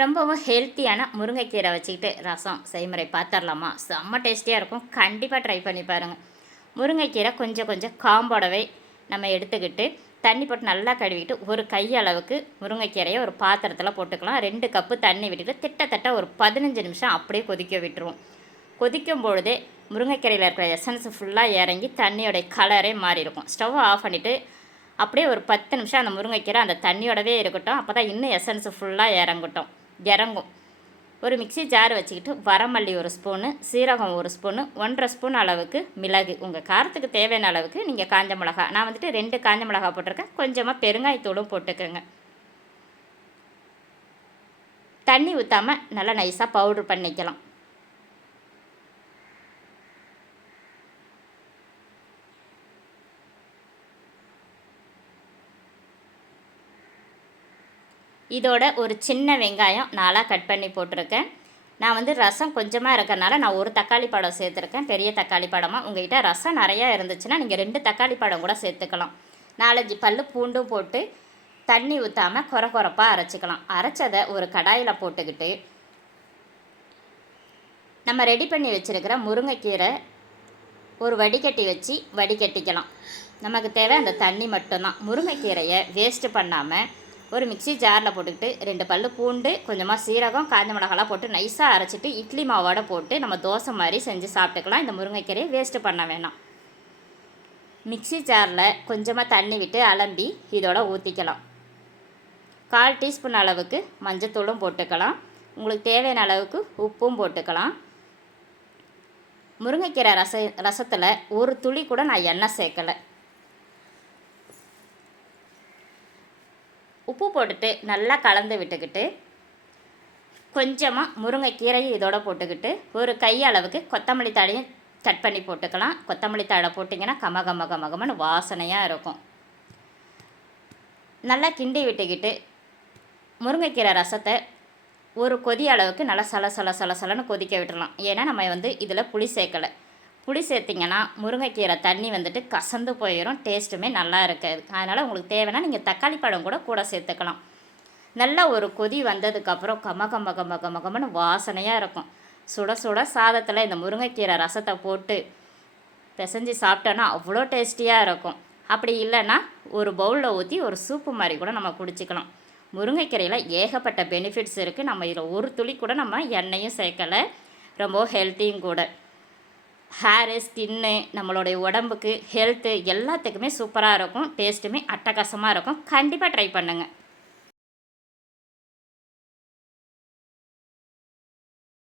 ரொம்பவும் ஹெல்த்தியான முருங்கைக்கீரை வச்சுக்கிட்டு ரசம் செய்முறை பார்த்துடலாமா? செம்ம டேஸ்டியாக இருக்கும். கண்டிப்பாக ட்ரை பண்ணி பாருங்கள் முருங்கைக்கீரை கொஞ்சம் கொஞ்சம் காம்போடவே நம்ம எடுத்துக்கிட்டு தண்ணி போட்டு நல்லா கழுவிட்டு ஒரு கையளவுக்கு முருங்கைக்கீரையை ஒரு பாத்திரத்தில் போட்டுக்கலாம். ரெண்டு கப்பு தண்ணி விட்டுட்டு திட்டத்தட்ட ஒரு பதினஞ்சு நிமிஷம் அப்படியே கொதிக்க விட்டுருவோம். கொதிக்கும் பொழுதே முருங்கைக்கீரையில் இருக்கிற எசன்ஸ் ஃபுல்லாக இறங்கி தண்ணியோடைய கலரே மாறி இருக்கும். ஸ்டவ் ஆஃப் பண்ணிவிட்டு அப்படியே ஒரு பத்து நிமிஷம் அந்த முருங்கைக்கீரை அந்த தண்ணியோடவே இருக்கட்டும். அப்போ தான் இன்னும் எசன்ஸ் ஃபுல்லாக இறங்கட்டும். இறங்கும். ஒரு மிக்சி ஜார் வச்சுக்கிட்டு வரமல்லி ஒரு ஸ்பூனு சீரகம் ஒரு ஸ்பூனு ஒன்றரை ஸ்பூன் அளவுக்கு மிளகு. உங்கள் காரத்துக்கு தேவையான அளவுக்கு நீங்கள் காஞ்ச மிளகா. நான் வந்துட்டு ரெண்டு காஞ்ச மிளகா போட்டிருக்கேன். கொஞ்சமாக பெருங்காயத்தூளும் போட்டுக்கோங்க. தண்ணி ஊற்றாமல் நல்லா நைஸாக பவுட்ரு பண்ணிக்கலாம். இதோட ஒரு சின்ன வெங்காயம் நாளாக கட் பண்ணி போட்டிருக்கேன். நான் வந்து ரசம் கொஞ்சமாக இருக்கிறனால நான் ஒரு தக்காளி பழம் சேர்த்துருக்கேன். பெரிய தக்காளி பழமாக உங்கள்கிட்ட ரசம் நிறையா இருந்துச்சுன்னா நீங்கள் ரெண்டு தக்காளி பழம் கூட சேர்த்துக்கலாம். நாலஞ்சு பல் பூண்டும் போட்டு தண்ணி ஊற்றாமல் குறை குறப்பாக அரைச்சிக்கலாம். அரைச்சதை ஒரு கடாயில் போட்டுக்கிட்டு நம்ம ரெடி பண்ணி வச்சுருக்கிற முருங்கைக்கீரை ஒரு வடிகட்டி வச்சு வடிகட்டிக்கலாம். நமக்கு தேவை அந்த தண்ணி மட்டும்தான். முருங்கைக்கீரையை வேஸ்ட்டு பண்ணாமல் ஒரு மிக்சி ஜாரில் போட்டுக்கிட்டு ரெண்டு பல் பூண்டு கொஞ்சமாக சீரகம் காஞ்ச மிளகாலாம் போட்டு நைஸாக அரைச்சிட்டு இட்லி மாவோட போட்டு நம்ம தோசை மாதிரி செஞ்சு சாப்பிட்டுக்கலாம். இந்த முருங்கைக்கீரையை வேஸ்ட்டு பண்ண வேணாம். மிக்சி ஜாரில் கொஞ்சமாக தண்ணி விட்டு அலம்பி இதோட ஊற்றிக்கலாம் கால் டீஸ்பூன் அளவுக்கு மஞ்சத்தூளும் போட்டுக்கலாம். உங்களுக்கு தேவையான அளவுக்கு உப்பும் போட்டுக்கலாம். முருங்கைக்கீரை ரச ரசத்தில் ஒரு துளி கூட நான் எண்ணெய் சேர்க்கலை. உப்பு போட்டுட்டு நல்லா கலந்து விட்டுக்கிட்டு கொஞ்சமாக முருங்கைக்கீரையும் இதோட போட்டுக்கிட்டு ஒரு கை அளவுக்கு கொத்தமல்லி தாழையும் கட் பண்ணி போட்டுக்கலாம். கொத்தமல்லி தாழை போட்டிங்கன்னா கம கம கமகமனு வாசனையாக இருக்கும். நல்லா கிண்டி விட்டுக்கிட்டு முருங்கைக்கீரை ரசத்தை ஒரு கொதி அளவுக்கு நல்லா சல சல சல சலன்னு கொதிக்க விட்டுடலாம் ஏன்னா நம்ம வந்து இதில் புளி சேர்க்கலை. புளி சேர்த்திங்கன்னா முருங்கைக்கீரை தண்ணி வந்துட்டு கசந்து போயிடும் டேஸ்ட்டுமே நல்லா இருக்காது. அதனால் உங்களுக்கு தேவைன்னா நீங்கள் தக்காளி பழம் கூட கூட சேர்த்துக்கலாம். நல்லா ஒரு கொதி வந்ததுக்கப்புறம் கம கம கம கம கமன்னு வாசனையாக இருக்கும். சுட சுட சாதத்தில் இந்த முருங்கைக்கீரை ரசத்தை போட்டு பிசைஞ்சு சாப்பிட்டோன்னா அவ்வளோ டேஸ்டியாக இருக்கும். அப்படி இல்லைன்னா ஒரு பவுலில் ஊற்றி ஒரு சூப்பு மாதிரி கூட நம்ம குடிச்சிக்கலாம். முருங்கைக்கீரையில் ஏகப்பட்ட பெனிஃபிட்ஸ் இருக்குது நம்ம இதில் ஒரு துளி கூட நம்ம எண்ணெயும் சேர்க்கலை. ரொம்ப ஹெல்த்தியும் கூட. ஹேரு ஸ்கின்னு நம்மளுடைய உடம்புக்கு ஹெல்த்து எல்லாத்துக்குமே சூப்பராக இருக்கும். டேஸ்ட்டுமே அட்டகாசமாக இருக்கும். கண்டிப்பாக ட்ரை பண்ணுங்கள்